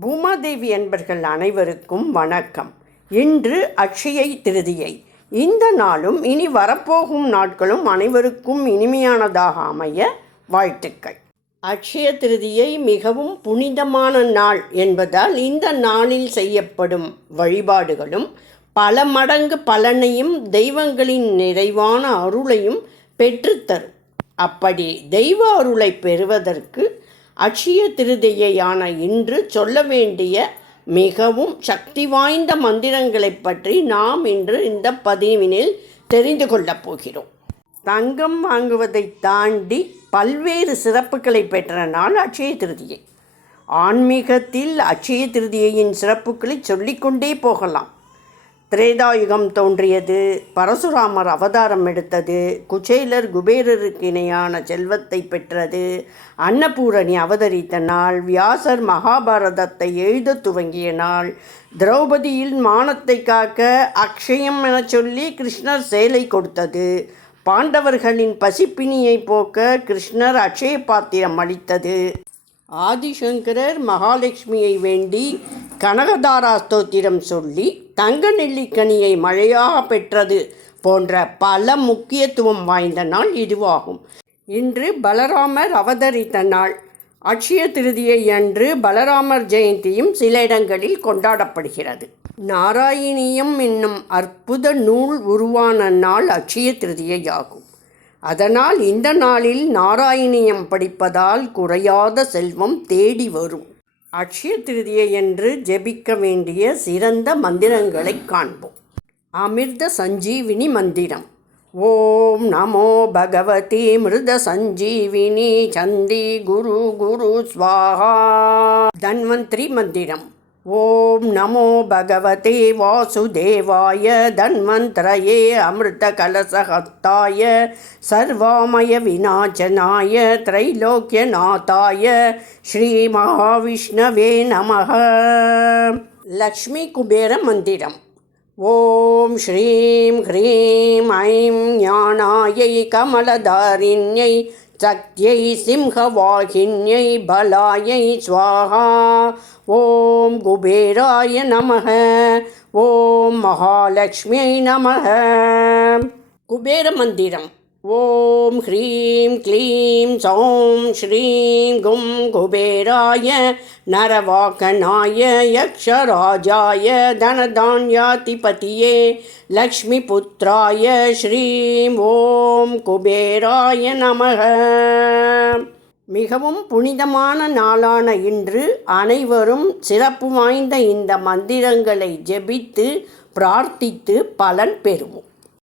பூமாதேவி என்பர்கள் அனைவருக்கும் வணக்கம். இன்று அக்ஷயை திருதியை. இந்த நாளும் இனி வரப்போகும் நாட்களும் அனைவருக்கும் இனிமையானதாக அமைய வாழ்த்துக்கள். அக்ஷய திருதியை மிகவும் புனிதமான நாள் என்பதால் இந்த நாளில் செய்யப்படும் வழிபாடுகளும் பல மடங்கு பலனையும் தெய்வங்களின் நிறைவான அருளையும் பெற்றுத்தரும். அப்படி தெய்வ அருளை பெறுவதற்கு அட்சய திருதியையான இன்று சொல்ல வேண்டிய மிகவும் சக்தி வாய்ந்த மந்திரங்களைப் பற்றி நாம் இன்று இந்த பதிவினில் தெரிந்து கொள்ளப் போகிறோம். தங்கம் வாங்குவதை தாண்டி பல்வேறு சிறப்புகளை பெற்ற நாள் அட்சய திருதியை. ஆன்மீகத்தில் அட்சய திருதியையின் சிறப்புகளை சொல்லிக்கொண்டே போகலாம். திரேதாயுகம் தோன்றியது. பரசுராமர் அவதாரம் எடுத்தது. குச்சேலர் குபேரருக்கு இணையான செல்வத்தை பெற்றது. அன்னபூரணி அவதரித்த நாள் வியாசர் மகாபாரதத்தை எழுத துவங்கிய நாள். திரௌபதியில் மானத்தை காக்க அக்ஷயம் என சொல்லி கிருஷ்ணர் சேலை கொடுத்தது. பாண்டவர்களின் பசிப்பினியை போக்க கிருஷ்ணர் அக்ஷய பாத்திரம் அளித்தது. ஆதிசங்கரர் மகாலட்சுமியை வேண்டி கனகதாரா ஸ்தோத்திரம் சொல்லி தங்க நெல்லிக்கனியை மழையாக பெற்றது போன்ற பல முக்கியத்துவம் வாய்ந்த நாள் இதுவாகும். இன்று பலராமர் அவதரித்த நாள். அட்சய திருதியை அன்று பலராமர் ஜெயந்தியும் சில இடங்களில் கொண்டாடப்படுகிறது. நாராயணியம் என்னும் அற்புத நூல் உருவான நாள் அட்சய திருதியாகும் அதனால் இந்த நாளில் நாராயணியம் படிப்பதால் குறையாத செல்வம் தேடி வரும். அக்ஷய திருதியை என்று ஜெபிக்க வேண்டிய சிறந்த மந்திரங்களை காண்போம். அமிர்த சஞ்சீவினி மந்திரம். ஓம் நமோ பகவதி மிருத சஞ்சீவினி சந்தி குரு குரு ஸ்வாஹா. தன்வந்திரி மந்திரம். ஓம் நமோ பகவதே வாசுதேவாய தன்வந்திரயே அமிர்தகலசஹத்தாய சர்வாமய விநாச்சனாய திரைலோக்கியநாதாய ஸ்ரீ மகாவிஷ்ணவே நம லக்ஷ்மி குபேர மந்திரம். ஓம் ஸ்ரீம் ஹ்ரீம் ஐம் ஞானாயை கமலதாரிண்யை சக்தியை சிம்ஹவாகின்யை பலாயை ஸ்வாகா ஓம் குபேராய நமக ஓம் மகாலட்சுமியை நமக குபேர மந்திரம். ஓம் ஹ்ரீம் க்ளீம் சோம் ஸ்ரீம் கும் குபேராய நரவாக்கனாய யக்ஷராஜாய தனதான்யாதிபதியே லக்ஷ்மி புத்திராய ஸ்ரீம் ஓம் குபேராய நமக. மிகவும் புனிதமான நாளான இன்று அனைவரும் சிறப்பு வாய்ந்த இந்த மந்திரங்களை ஜெபித்து பிரார்த்தித்து பலன் பெறுவோம்.